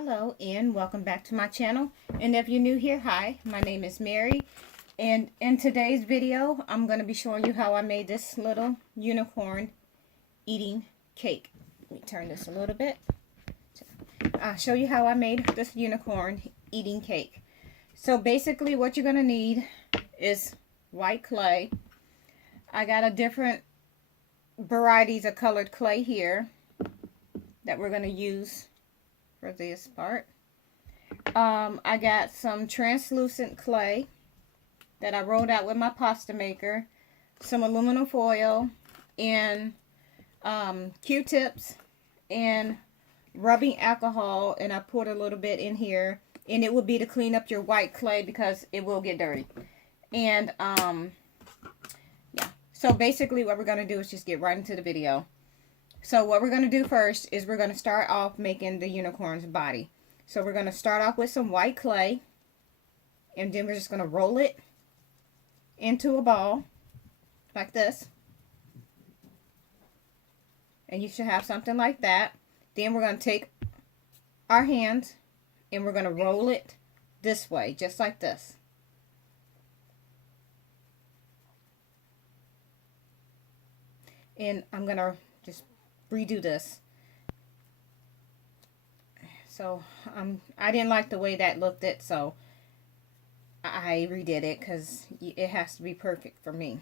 Hello and welcome back to my channel, and if you're new here, hi, my name is Mary, and in today's video I'm going to be showing you how I made this little unicorn eating cake. Let me turn this a little bit. I'll show you how I made this unicorn eating cake. So basically what you're going to need is white clay. I got a different varieties of colored clay here that we're going to use for this part. I got some translucent clay that I rolled out with my pasta maker, some aluminum foil, and Q-tips, and rubbing alcohol, and I poured a little bit in here, and it will be to clean up your white clay because it will get dirty. And yeah, so basically what we're going to do is just get right into the video. So what we're going to do first is we're going to start off making the unicorn's body. So we're going to start off with some white clay, and then we're just going to roll it into a ball like this. And you should have something like that. Then we're going to take our hands and we're going to roll it this way, just like this. And I'm going to just redo this. So I didn't like the way that looked, so I redid it because it has to be perfect for me.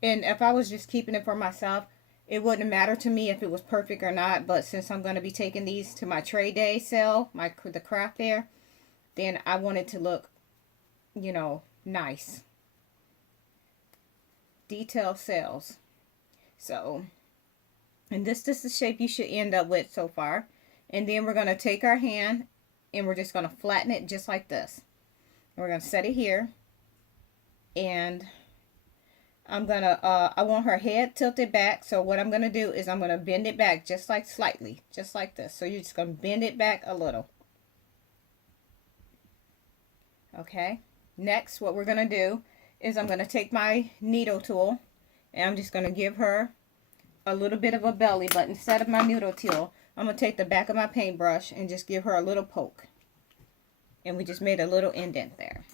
And if I was just keeping it for myself, it wouldn't matter to me if it was perfect or not. But since I'm going to be taking these to my trade day sale, the craft fair, then I want it to look, you know, nice. Detail sales. So, and this is the shape you should end up with so far. And then we're going to take our hand and we're just going to flatten it just like this. And we're going to set it here. And I'm going to, I want her head tilted back. So what I'm going to do is I'm going to bend it back just like slightly, just like this. So you're just going to bend it back a little. Okay. Next, what we're going to do is I'm going to take my needle tool and I'm just going to give her a little bit of a belly, but instead of my needle tool, I'm going to take the back of my paintbrush and just give her a little poke. And we just made a little indent there.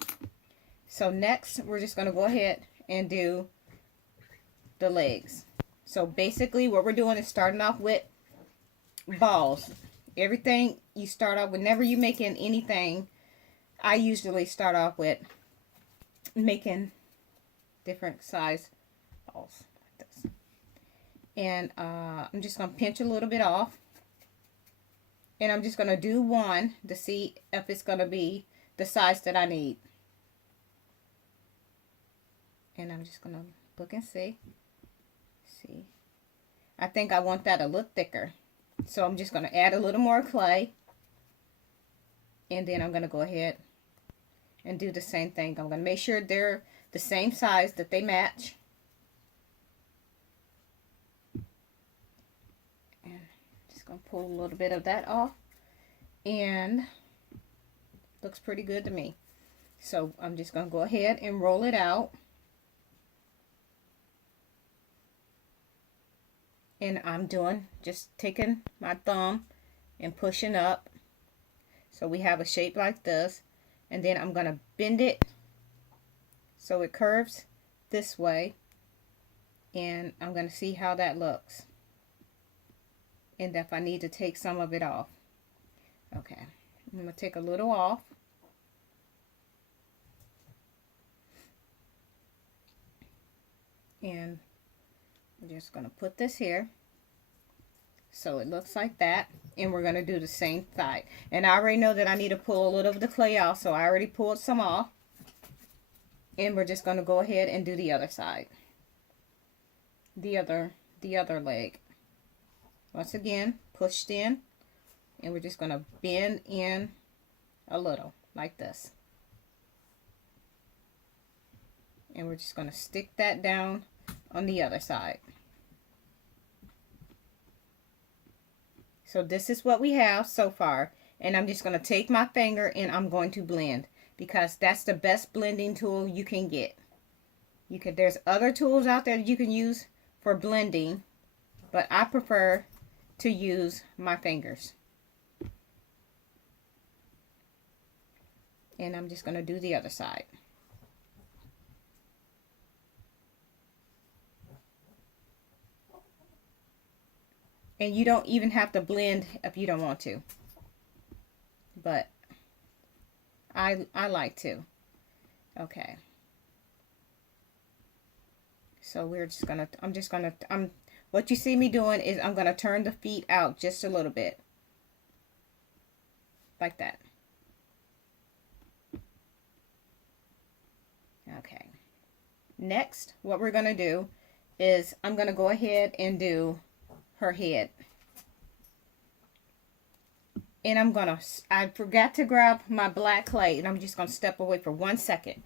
So next, we're just going to go ahead and do the legs. So basically what we're doing is starting off with balls. Everything you start off, whenever you're making anything, I usually start off with making different size balls like this. And I'm just going to pinch a little bit off. And I'm just going to do one to see if it's going to be the size that I need. And I'm just going to look and see. See. I think I want that a little thicker. So I'm just going to add a little more clay. And then I'm going to go ahead and do the same thing. I'm going to make sure they're the same size, that they match. And just going to pull a little bit of that off. And looks pretty good to me. So I'm just going to go ahead and roll it out. And I'm just taking my thumb and pushing up. So we have a shape like this. And then I'm going to bend it so it curves this way. And I'm going to see how that looks. And if I need to take some of it off. Okay. I'm going to take a little off. And I'm just going to put this here. So it looks like that. And we're going to do the same side. And I already know that I need to pull a little of the clay off. So I already pulled some off. And we're just going to go ahead and do the other side. The other leg. Once again, pushed in. And we're just going to bend in a little. Like this. And we're just going to stick that down on the other side. So this is what we have so far. And I'm just going to take my finger and I'm going to blend. Because that's the best blending tool you can get. There's other tools out there that you can use for blending. But I prefer to use my fingers. And I'm just going to do the other side. And you don't even have to blend if you don't want to. But I like to. Okay. So we're just going to, what you see me doing is I'm going to turn the feet out just a little bit. Like that. Okay. Next, what we're going to do is I'm going to go ahead and do her head. And I forgot to grab my black clay, and I'm just going to step away for 1 second.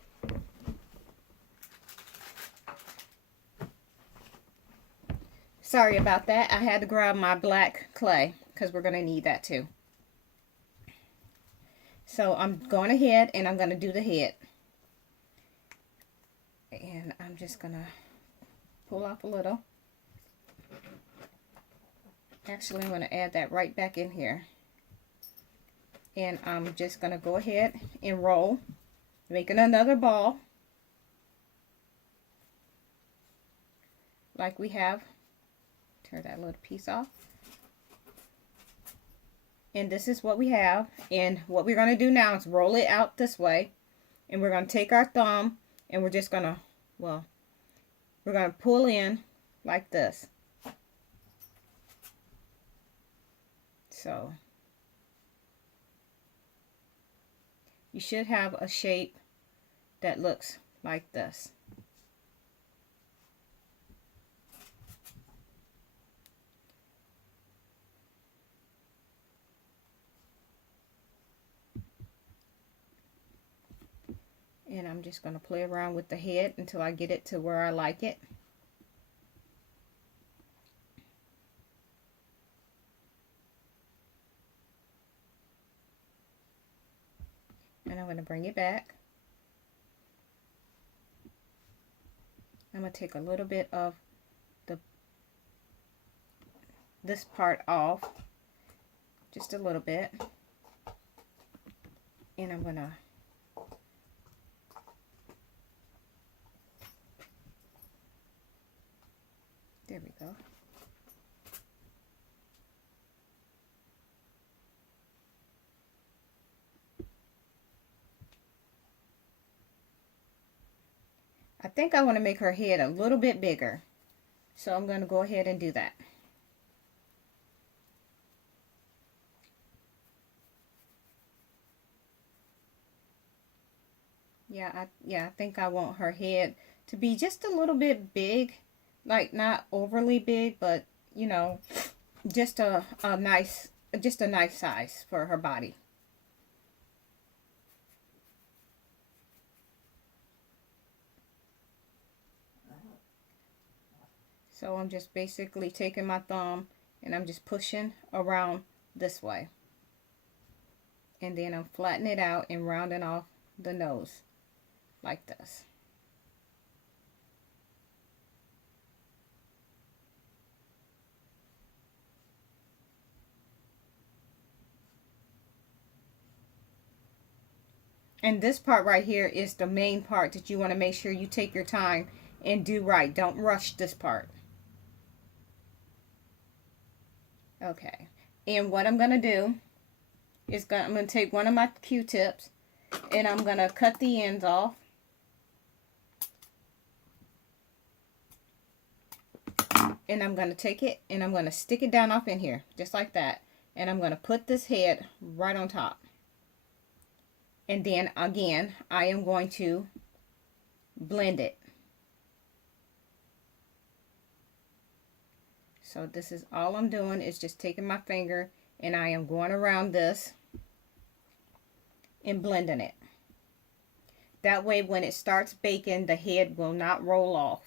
Sorry about that. I had to grab my black clay because we're going to need that too. So I'm going ahead and I'm going to do the head. And I'm just going to pull off a little. Actually, I'm going to add that right back in here. And I'm just going to go ahead and roll, making another ball like we have. Tear that little piece off. And this is what we have. And what we're going to do now is roll it out this way. And we're going to take our thumb and we're just going to, well, we're going to pull in like this. So you should have a shape that looks like this. And I'm just going to play around with the head until I get it to where I like it. And I'm going to bring it back. I'm going to take a little bit of this part off. Just a little bit. And I'm going to there we go. I think I want to make her head a little bit bigger. So I'm going to go ahead and do that. I think I want her head to be just a little bit big. Like not overly big, but you know, just a nice size for her body. So I'm just basically taking my thumb and I'm just pushing around this way. And then I'm flattening it out and rounding off the nose like this. And this part right here is the main part that you want to make sure you take your time and do right. Don't rush this part. Okay. And what I'm going to do is I'm going to take one of my Q-tips and I'm going to cut the ends off. And I'm going to take it and I'm going to stick it down off in here just like that. And I'm going to put this head right on top. And then again, I am going to blend it. So this is all I'm doing is just taking my finger and I am going around this and blending it. That way when it starts baking, the head will not roll off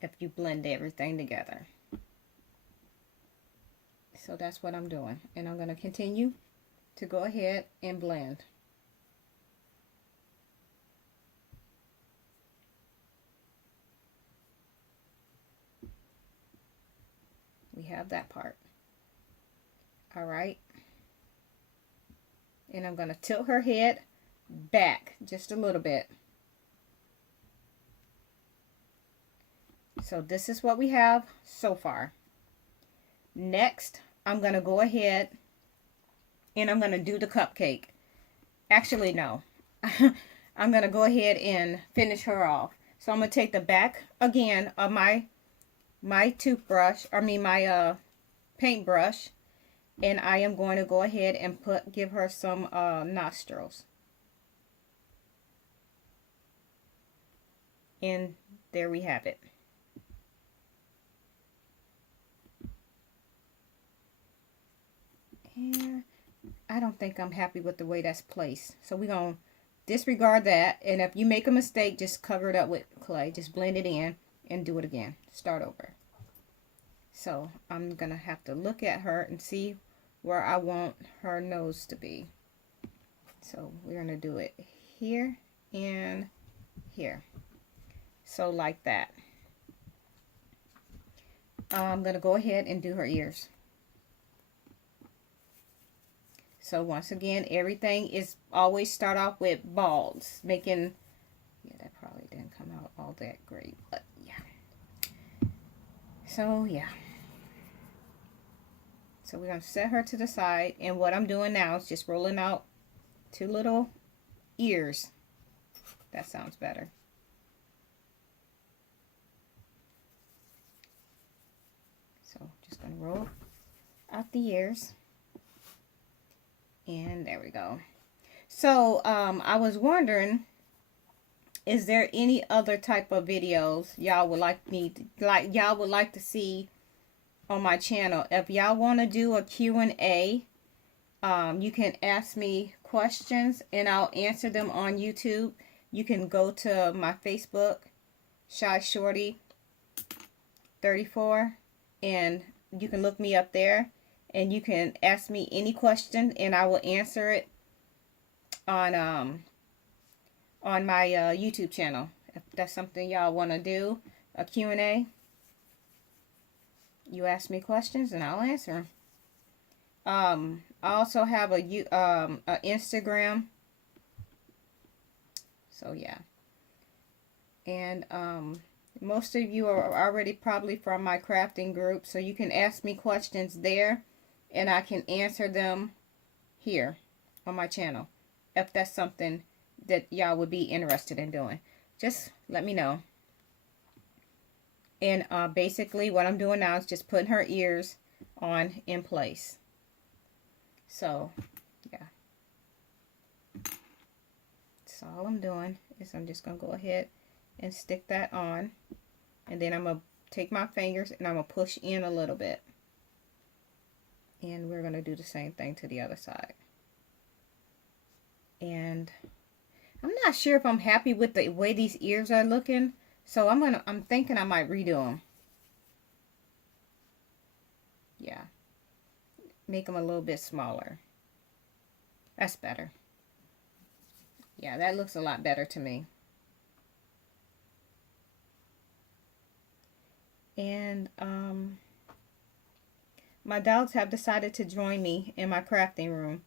if you blend everything together. So that's what I'm doing. And I'm going to continue to go ahead and blend. We have have that part. All right. And I'm going to tilt her head back just a little bit. So this is what we have so far. Next, I'm going to go ahead and I'm going to do the cupcake. Actually, no. I'm going to go ahead and finish her off. So I'm going to take the back again of my toothbrush, my paintbrush, and I am going to go ahead and give her some nostrils. And there we have it. And I don't think I'm happy with the way that's placed. So we're going to disregard that. And if you make a mistake, just cover it up with clay. Just blend it in and do it again. Start over. So I'm going to have to look at her and see where I want her nose to be. So we're going to do it here and here. So like that. I'm going to go ahead and do her ears. So once again, everything is always start off with balls. Making, yeah, that probably didn't come out all that great, but yeah. So yeah. So we're going to set her to the side. And what I'm doing now is just rolling out 2 little ears. That sounds better. So just going to roll out the ears. And there we go. So I was wondering, is there any other type of videos y'all would like to see on my channel? If y'all want to do a Q&A, you can ask me questions and I'll answer them on YouTube. You can go to my Facebook, Shy Shorty 34, and you can look me up there. And you can ask me any question, and I will answer it on my YouTube channel. If that's something y'all want to do, a Q&A, you ask me questions, and I'll answer them. I also have a Instagram. So yeah, and most of you are already probably from my crafting group, so you can ask me questions there. And I can answer them here on my channel. If that's something that y'all would be interested in doing, just let me know. And basically what I'm doing now is just putting her ears on in place. So, yeah. So all I'm doing is I'm just going to go ahead and stick that on. And then I'm going to take my fingers and I'm going to push in a little bit. And we're going to do the same thing to the other side. And I'm not sure if I'm happy with the way these ears are looking. So I'm thinking I might redo them. Yeah. Make them a little bit smaller. That's better. Yeah, that looks a lot better to me. And my dogs have decided to join me in my crafting room.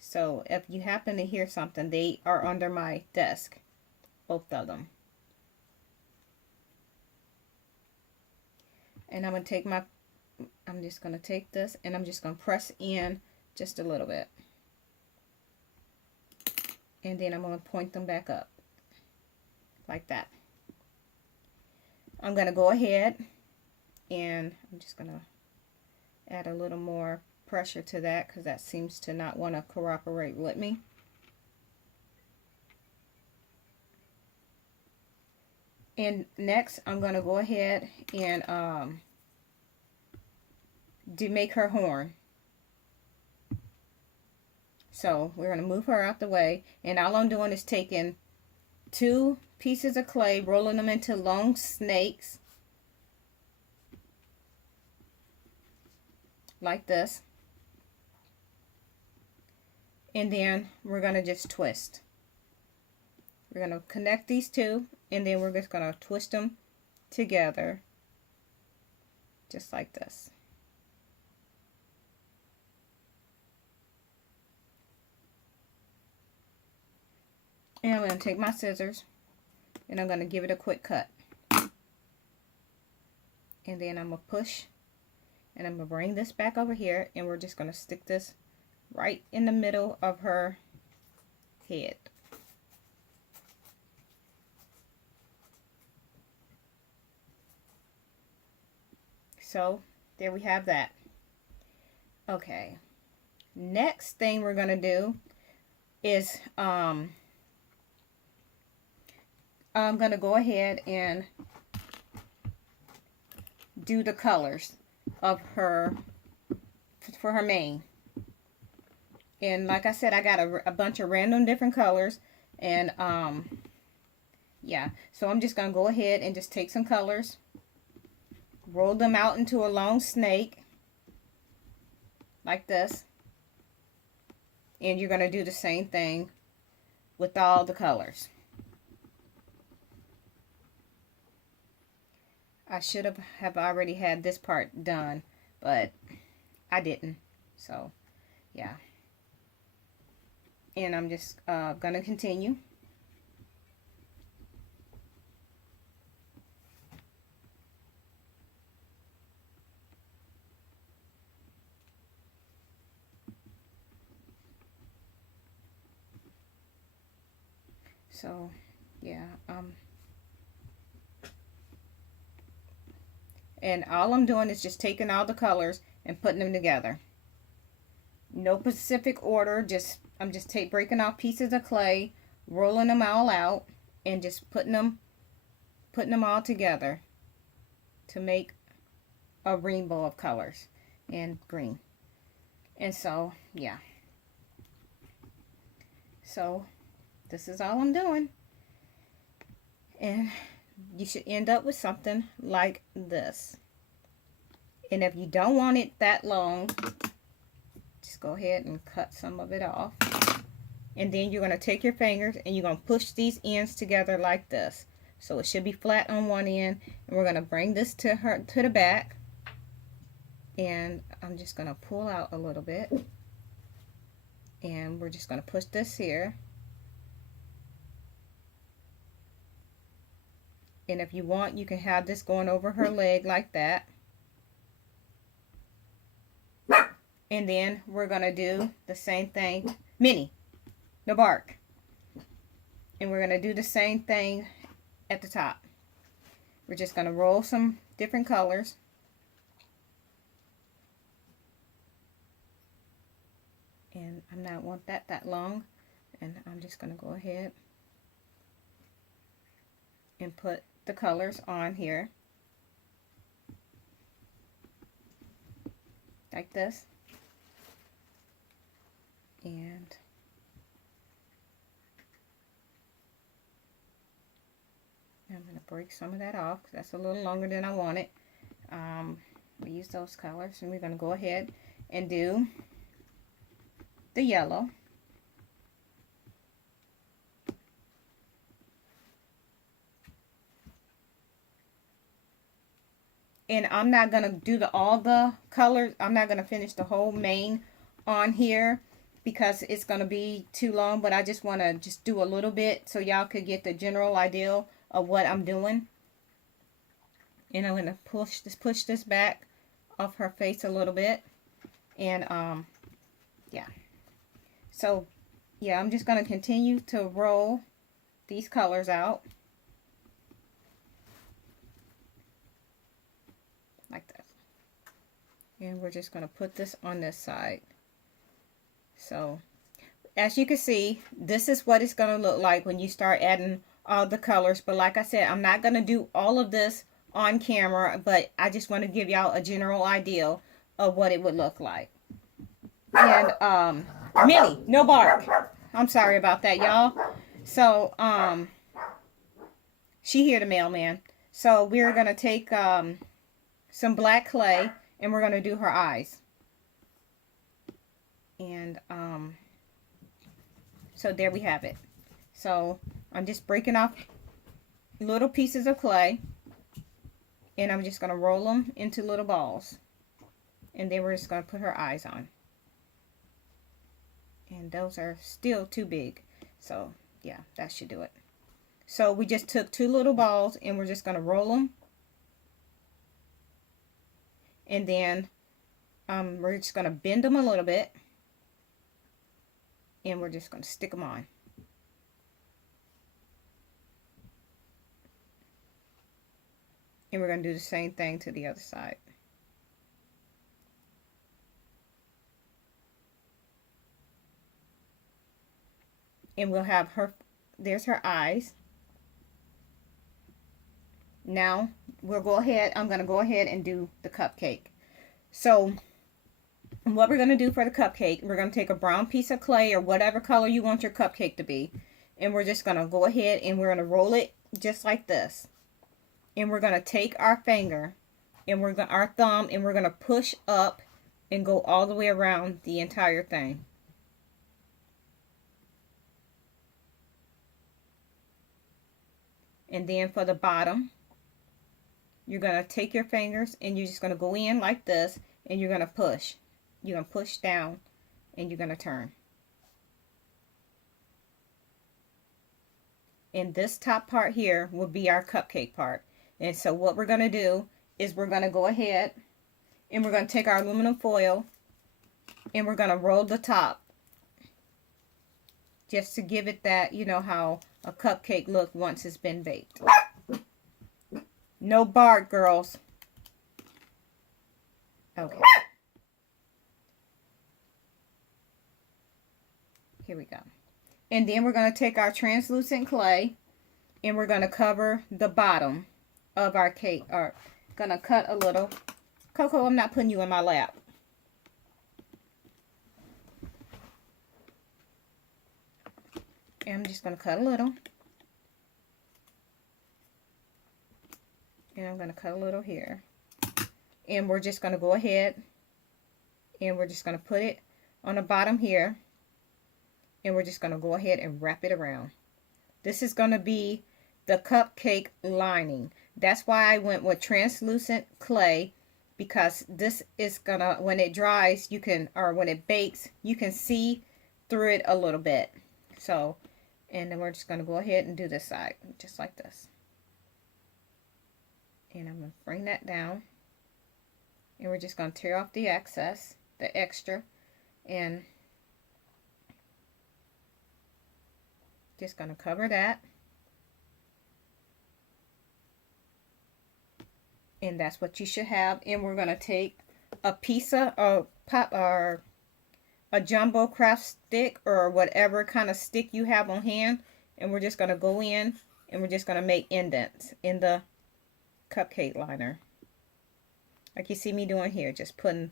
So if you happen to hear something, they are under my desk. Both of them. And I'm just going to take this and I'm just going to press in just a little bit. And then I'm going to point them back up. Like that. I'm going to go ahead and I'm just going to add a little more pressure to that because that seems to not want to cooperate with me. And next I'm going to go ahead and make her horn. So we're going to move her out the way, and all I'm doing is taking 2 pieces of clay, rolling them into long snakes like this, and then we're going to just twist. We're going to connect these 2, and then we're just going to twist them together just like this. And I'm going to take my scissors and I'm going to give it a quick cut. And then I'm going to push and I'm going to bring this back over here and we're just going to stick this right in the middle of her head. So there we have that. Okay, next thing we're going to do is I'm going to go ahead and do the colors of her for her mane. And like I said, I got a bunch of random different colors, and yeah, so I'm just gonna go ahead and just take some colors, roll them out into a long snake like this, and you're gonna do the same thing with all the colors. I should have already had this part done, but I didn't. So yeah, and I'm just gonna continue. So yeah, and all I'm doing is just taking all the colors and putting them together. No specific order, I'm just breaking off pieces of clay, rolling them all out, and just putting them all together to make a rainbow of colors and green. And so yeah, so this is all I'm doing, and you should end up with something like this. And if you don't want it that long, just go ahead and cut some of it off. And then you're going to take your fingers and you're going to push these ends together like this. So it should be flat on one end. And we're going to bring this to the back. And I'm just going to pull out a little bit. And we're just going to push this here. And if you want, you can have this going over her leg like that. And then we're going to do the same thing. Minnie, no bark. And we're going to do the same thing at the top. We're just going to roll some different colors. And I not want that long. And I'm just going to go ahead and put the colors on here. Like this. And I'm going to break some of that off because that's a little longer than I want it. We use those colors, and we're going to go ahead and do the yellow. And I'm not going to do all the colors. I'm not going to finish the whole mane on here because it's going to be too long, but I just want to just do a little bit so y'all could get the general idea of what I'm doing. And I'm going to push this back off her face a little bit. And yeah. So yeah, I'm just going to continue to roll these colors out like this. And we're just going to put this on this side. So as you can see, this is what it's going to look like when you start adding all the colors. But like I said, I'm not going to do all of this on camera, but I just want to give y'all a general idea of what it would look like. And Minnie, no bark. I'm sorry about that, y'all. So she hear the mailman. So we're going to take some black clay and we're going to do her eyes. And so there we have it. So I'm just breaking off little pieces of clay and I'm just going to roll them into little balls. And then we're just going to put her eyes on. And those are still too big. So Yeah, that should do it. So we just took 2 little balls and we're just going to roll them. And then we're just going to bend them a little bit. And we're just going to stick them on. And we're going to do the same thing to the other side. And we'll have her, there's her eyes. Now we'll go ahead, I'm going to go ahead and do the cupcake. So what we're going to do for the cupcake, we're going to take a brown piece of clay or whatever color you want your cupcake to be. And we're just going to go ahead and we're going to roll it just like this. And we're going to take our finger and our thumb, and we're going to push up and go all the way around the entire thing. And then for the bottom, you're going to take your fingers and you're just going to go in like this, and you're going to push. You're going to push down and you're going to turn. And this top part here will be our cupcake part. And so what we're going to do is we're going to go ahead and we're going to take our aluminum foil and we're going to roll the top. Just to give it that, you know how a cupcake look once it's been baked. No bark, girls. Okay. Here we go. And then we're going to take our translucent clay and we're going to cover the bottom of our cake. Or going to cut a little. Coco, I'm not putting you in my lap. And I'm just going to cut a little. And I'm going to cut a little here. And we're just going to go ahead and we're just going to put it on the bottom here. And we're just going to go ahead and wrap it around. This is going to be the cupcake lining. That's why I went with translucent clay, because this is going to, when it dries, you can, or when it bakes, you can see through it a little bit. So, and then we're just going to go ahead and do this side, just like this. And I'm going to bring that down. And we're just going to tear off the excess, the extra, and just going to cover that. And that's what you should have. And we're going to take a piece of pop or a jumbo craft stick or whatever kind of stick you have on hand. And we're just going to go in and we're just going to make indents in the cupcake liner. Like you see me doing here. Just putting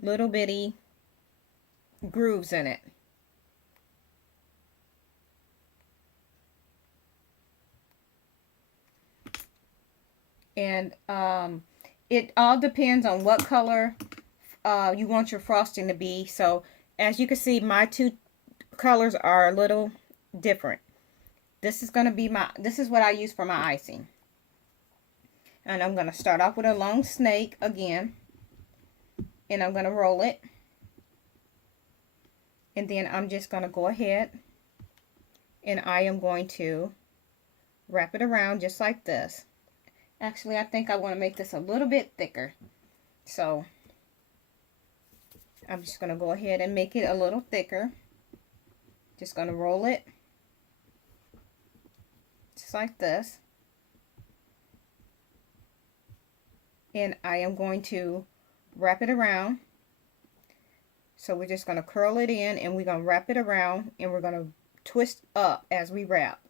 little bitty grooves in it. And it all depends on what color you want your frosting to be. So as you can see, my two colors are a little different. This is going to be this is what I use for my icing. And I'm going to start off with a long snake again. And I'm going to roll it. And then I'm just going to go ahead and I am going to wrap it around just like this. Actually, I think I want to make this a little bit thicker. So, I'm just going to go ahead and make it a little thicker. Just going to roll it. Just like this. And I am going to wrap it around. So, we're just going to curl it in and we're going to wrap it around. And we're going to twist up as we wrap.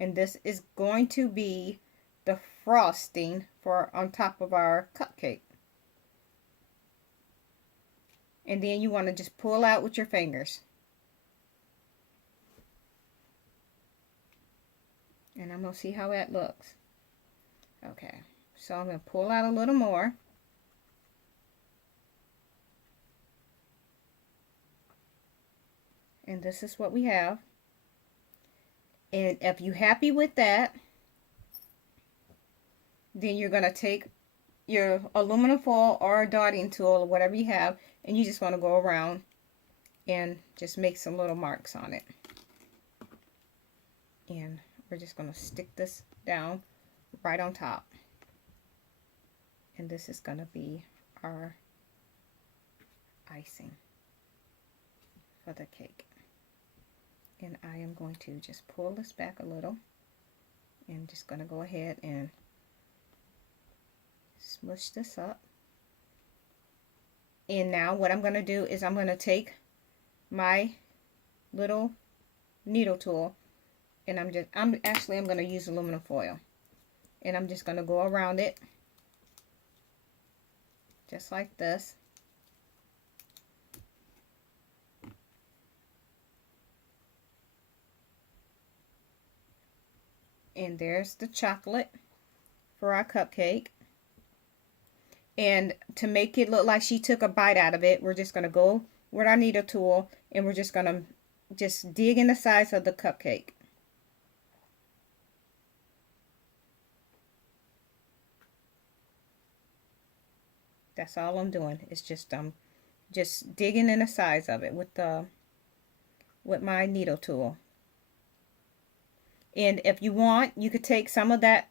And this is going to be the frosting for on top of our cupcake. And then you want to just pull out with your fingers. And I'm going to see how that looks. Okay, so I'm going to pull out a little more. And this is what we have. And if you're happy with that, then you're going to take your aluminum foil or a dotting tool or whatever you have, and you just want to go around and just make some little marks on it. And we're just going to stick this down right on top. And this is going to be our icing for the cake. And I am going to just pull this back a little. And just going to go ahead and smush this up. And now what I'm going to do is I'm going to take my little needle tool, and I'm going to use aluminum foil, and I'm just going to go around it just like this. And there's the chocolate for our cupcake. And to make it look like she took a bite out of it, we're just going to go with our needle tool, and we're just going to just dig in the sides of the cupcake. That's all I'm doing. It's just digging in the sides of it with my needle tool. And if you want, you could take some of that,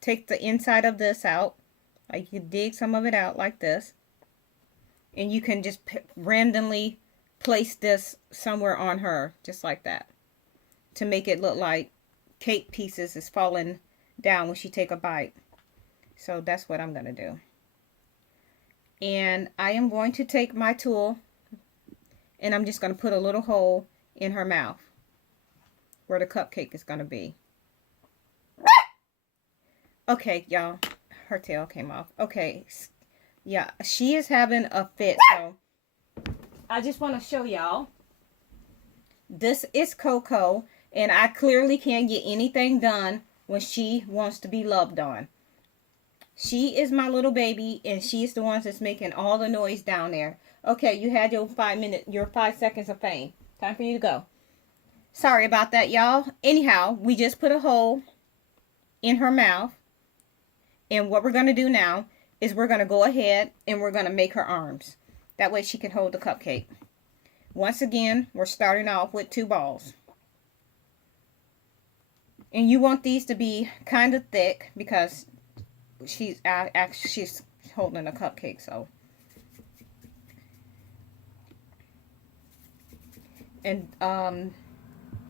take the inside of this out. Like you could dig some of it out like this. And you can just randomly place this somewhere on her, just like that, to make it look like cake pieces is falling down when she take a bite. So that's what I'm going to do. And I am going to take my tool, and I'm just going to put a little hole in her mouth where the cupcake is going to be. Okay, y'all, her tail came off. Okay, yeah, she is having a fit, so I just want to show y'all. This is Coco, and I clearly can't get anything done when she wants to be loved on. She is my little baby, and she is the one that's making all the noise down there. Okay, you had your 5 seconds of fame. Time for you to go. Sorry about that, y'all. Anyhow, we just put a hole in her mouth. And what we're going to do now is we're going to go ahead and we're going to make her arms. That way she can hold the cupcake. Once again, we're starting off with 2 balls. And you want these to be kind of thick because she's holding a cupcake, so. And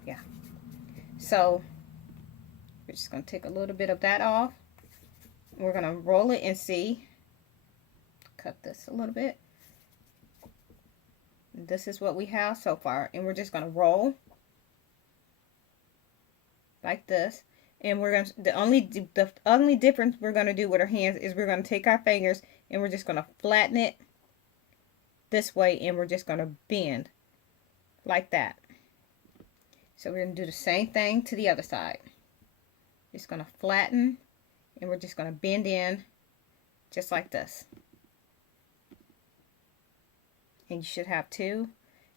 yeah. So we're just going to take a little bit of that off. We're going to roll it and see. Cut this a little bit. And this is what we have so far. And we're just going to roll like this. And we're going to, the only difference we're going to do with our hands is we're going to take our fingers and we're just going to flatten it this way, and we're just going to bend like that. So we're going to do the same thing to the other side. Just going to flatten, and we're just going to bend in just like this. And you should have 2.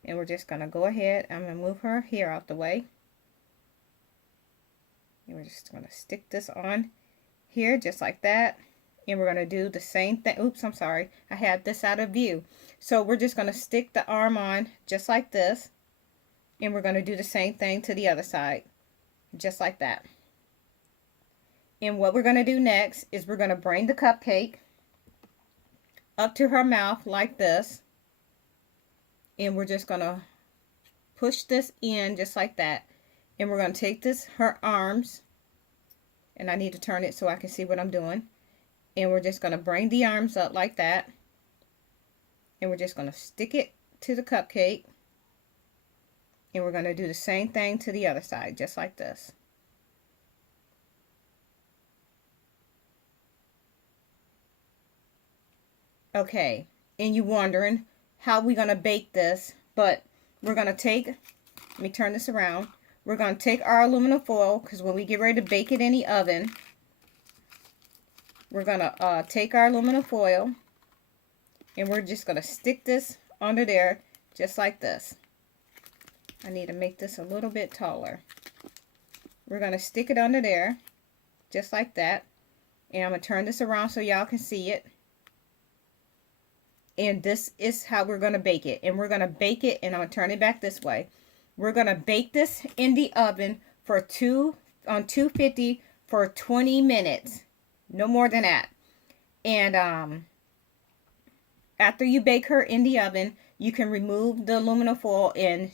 And we're just going to go ahead. I'm going to move her hair out the way. And we're just going to stick this on here just like that. And we're going to do the same thing. Oops, I'm sorry. I had this out of view. So we're just going to stick the arm on just like this. And we're going to do the same thing to the other side. Just like that. And what we're going to do next is we're going to bring the cupcake up to her mouth like this. And we're just going to push this in just like that. And we're going to take her arms, and I need to turn it so I can see what I'm doing. And we're just going to bring the arms up like that. And we're just going to stick it to the cupcake. And we're going to do the same thing to the other side, just like this. Okay, and you're wondering how we're going to bake this, but we're going to take, let me turn this around. We're going to take our aluminum foil, because when we get ready to bake it in the oven, we're going to take our aluminum foil, and we're just going to stick this under there just like this. I need to make this a little bit taller. We're going to stick it under there just like that. And I'm going to turn this around so y'all can see it. And this is how we're going to bake it. And we're going to bake it, and I'm going to turn it back this way. We're going to bake this in the oven for 250 for 20 minutes. No more than that. And after you bake her in the oven, you can remove the aluminum foil and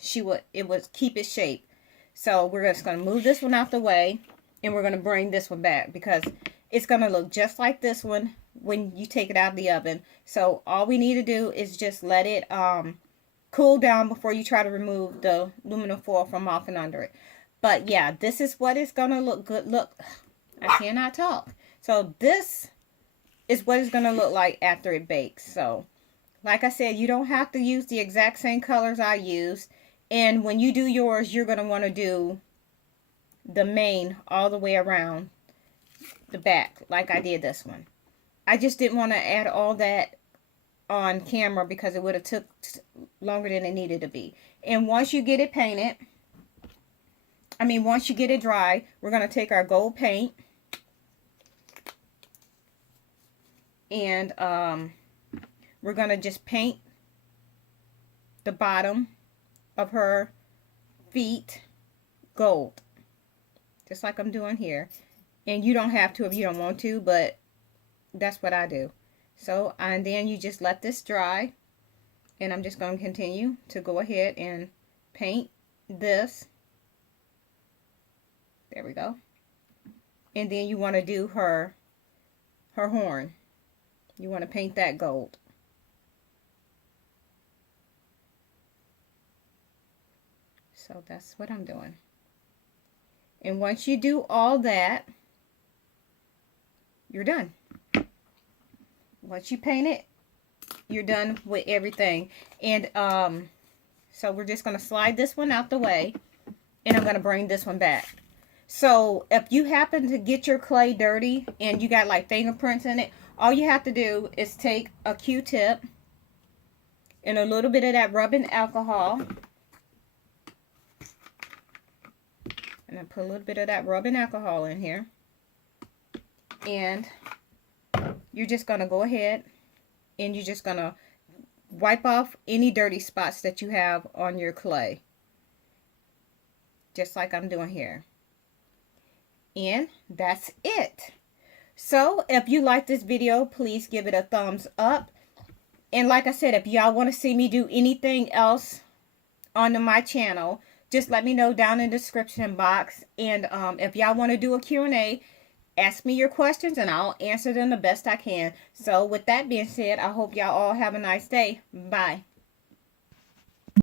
it would keep its shape. So we're just going to move this one out the way, and we're going to bring this one back because it's going to look just like this one when you take it out of the oven. So all we need to do is just let it cool down before you try to remove the aluminum foil from off and under it. But yeah, this is what it's going to look good. Look, I cannot talk. So this is what it's going to look like after it bakes. So like I said, you don't have to use the exact same colors I used. And when you do yours, you're going to want to do the mane all the way around the back like I did this one. I just didn't want to add all that on camera because it would have took longer than it needed to be. And once you get it painted, once you get it dry, we're going to take our gold paint and we're going to just paint the bottom of her feet gold, just like I'm doing here. And you don't have to if you don't want to, but that's what I do. So, and then you just let this dry, and I'm just going to continue to go ahead and paint this. There we go. And then you want to do her horn. You want to paint that gold. So that's what I'm doing. And once you do all that, you're done. Once you paint it, you're done with everything. And so we're just going to slide this one out the way, and I'm going to bring this one back. So if you happen to get your clay dirty and you got like fingerprints in it, all you have to do is take a Q-tip and a little bit of that rubbing alcohol. And I put a little bit of that rubbing alcohol in here. And you're just going to go ahead and you're just going to wipe off any dirty spots that you have on your clay. Just like I'm doing here. And that's it. So if you like this video, please give it a thumbs up. And like I said, if y'all want to see me do anything else on my channel, just let me know down in the description box. And if y'all want to do a Q&A, ask me your questions and I'll answer them the best I can. So with that being said, I hope y'all all have a nice day. Bye.